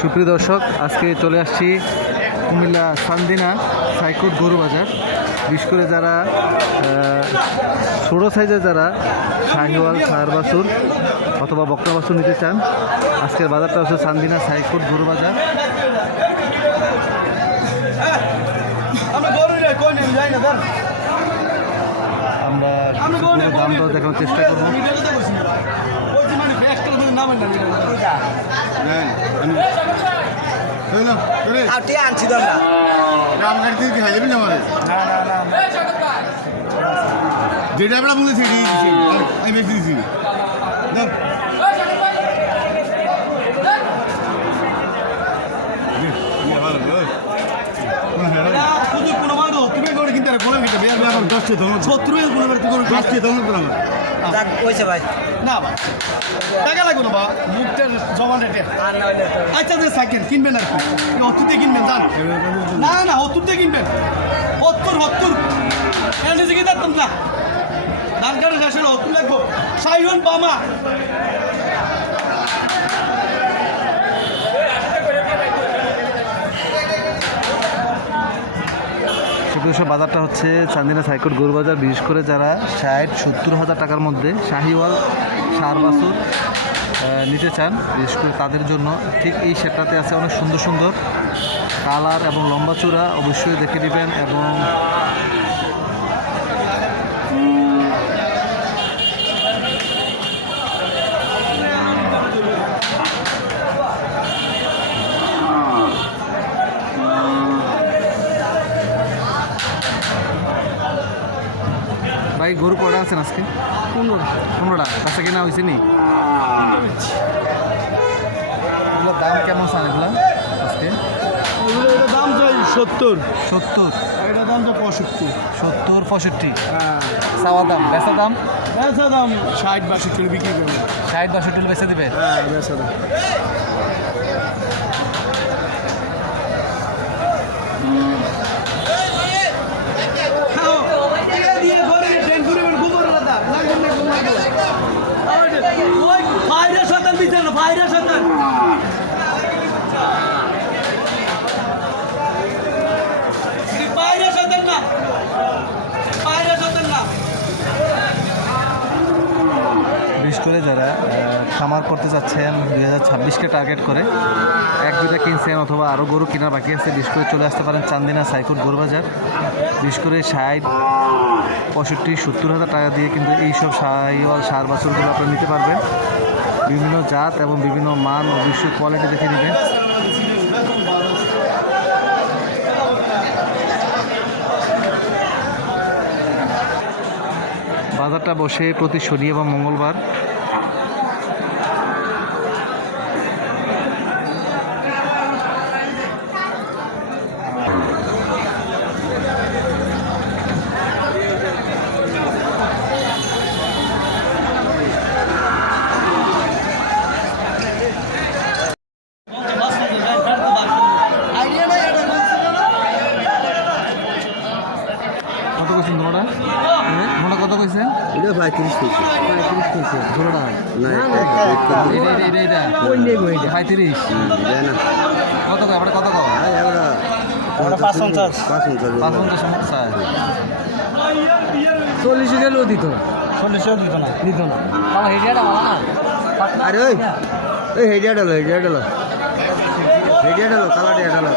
সুপ্রিয় দর্শক, আজকে চলে আসছি কুমিল্লা সান্দিনা সাইকুট গরু বাজার। বিশেষ করে যারা ছোটো সাইজের যারা শাহিওয়াল, সার বাসুর অথবা বক্তা বাসুর নিতে চান, আজকের বাজারটা হচ্ছে সান্দিনা সাইকুট গরু বাজার। আমরা দাম দেখানোর চেষ্টা করব। আনছি দর না যেটা আমরা বলেছি। আমি বেশি দিছি দাও। দে, ইয়ে ভালো, ওই। কোনো হেরা নেই। শুধু কোনো মানো তুমি গরু কিনতে রে কোন কিনতে আমি এখন দশটি ধরুন শত্রু কোনো দশটি ধরুন ভাই না বা টাকা লাগবে না বা? মুখটা জমা রেটে। আচ্ছা যে সাইকেল কিনবেন আর কি। হতুতে কিনবেন জান না না হতুতে কিনবেন। হত্তর হত্তর এনে থেকে দেখতাম না? ধান কাটা শেষ হলো হত্তর লাগবো সাইহন বামা। সুপ্রিয় বাজারটা হচ্ছে চান্দিনা সাইকোট গরু বাজার বিশেষ করে যারা ষাট, সত্তর হাজার টাকার মধ্যে শাহিওয়াল সার বাছুর নিতে চান, বিশেষ করে তাদের জন্য, ঠিক এই সেটটাতে আছে অনেক সুন্দর সুন্দর কালার এবং লম্বা চূড়া, অবশ্যই দেখে নেবেন এবং ভাই গরু কটা আছেন আজকে? পনেরো। পনেরোটা। কাছে কেনা হয়েছে নি? দাম কেমন চান এগুলো আজকে? দাম চাই সত্তর। সত্তর? এটা দাম তো পঁয়ষট্টি। সত্তর পঁয়ষট্টি? হ্যাঁ। চাওয়া দাম বেচা দাম? বেচা দাম ষাট বাষট্টি করে বিক্রি করবে। ষাট বাষট্টি বেচে দেবে? হ্যাঁ বেচা দাম। করে যারা খামার করতে চাচ্ছেন, দুই হাজার ছাব্বিশকে টার্গেট করে, এক দুটা কিনছেন অথবা আরও গরু কেনার বাকি আছে, বিশেষ করে চলে আসতে পারেন চান্দিনা সাইকুট গরু বাজার বিশেষ করে ষাট, পঁয়ষট্টি, সত্তর হাজার টাকা দিয়ে কিন্তু এইসব সাইওয়াল সার বাছুরগুলো আপনারা নিতে পারবেন। বিভিন্ন জাত এবং বিভিন্ন মান ও অবশ্যই কোয়ালিটি দেখে নেবেন। বাজারটা বসে প্রতি শনি এবং মঙ্গলবার। কইছেন মোটা কত কইছেন এটা ভাই 30 কইছে। পঁয়ত্রিশ কইছে। ষোলোটা না এটা এটা এটা কই নেব এটা এটা না। কত কয়? আপনার কত কয়? পাঁচ পঞ্চাশ। পাঁচ পঞ্চাশ পাঁচ পঞ্চাশ সমস্যা চল্লিশ গেলেও দিত। না চল্লিশও দিত না? দিত না। আমার হেডিয়াটা ভালো না? আরে ওই ওই হেডিয়া ডালো হেডিয়া ডালো হেডিয়া ডালো কালার হেডিয়া ডালো